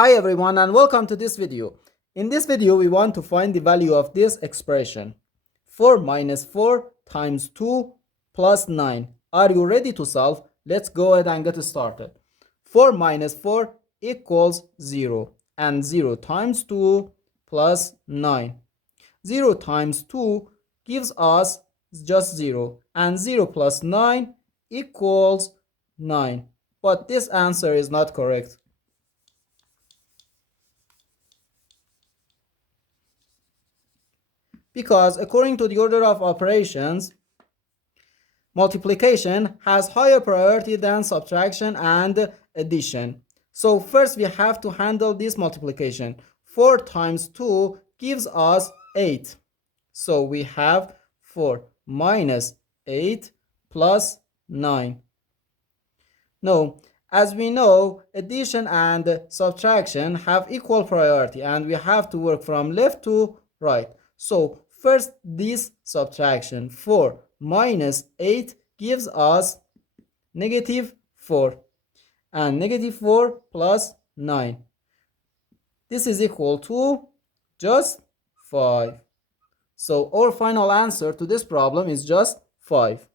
Hi everyone and welcome to this video. In this video we want to find the value of this expression 4 minus 4 times 2 plus 9. Are you ready to solve? Let's go ahead and get started. 4 minus 4 equals 0 and 0 times 2 plus 9. 0 times 2 gives us just 0 and 0 plus 9 equals 9. But this answer is not correct. Because according to the order of operations, multiplication has higher priority than subtraction and addition. So first we have to handle this multiplication. 4 times 2 gives us 8. So we have 4 minus 8 plus 9. No, as we know, addition and subtraction have equal priority and we have to work from left to right. So first this subtraction 4 minus 8 gives us negative 4 and negative 4 plus 9. This is equal to just 5. So our final answer to this problem is just 5.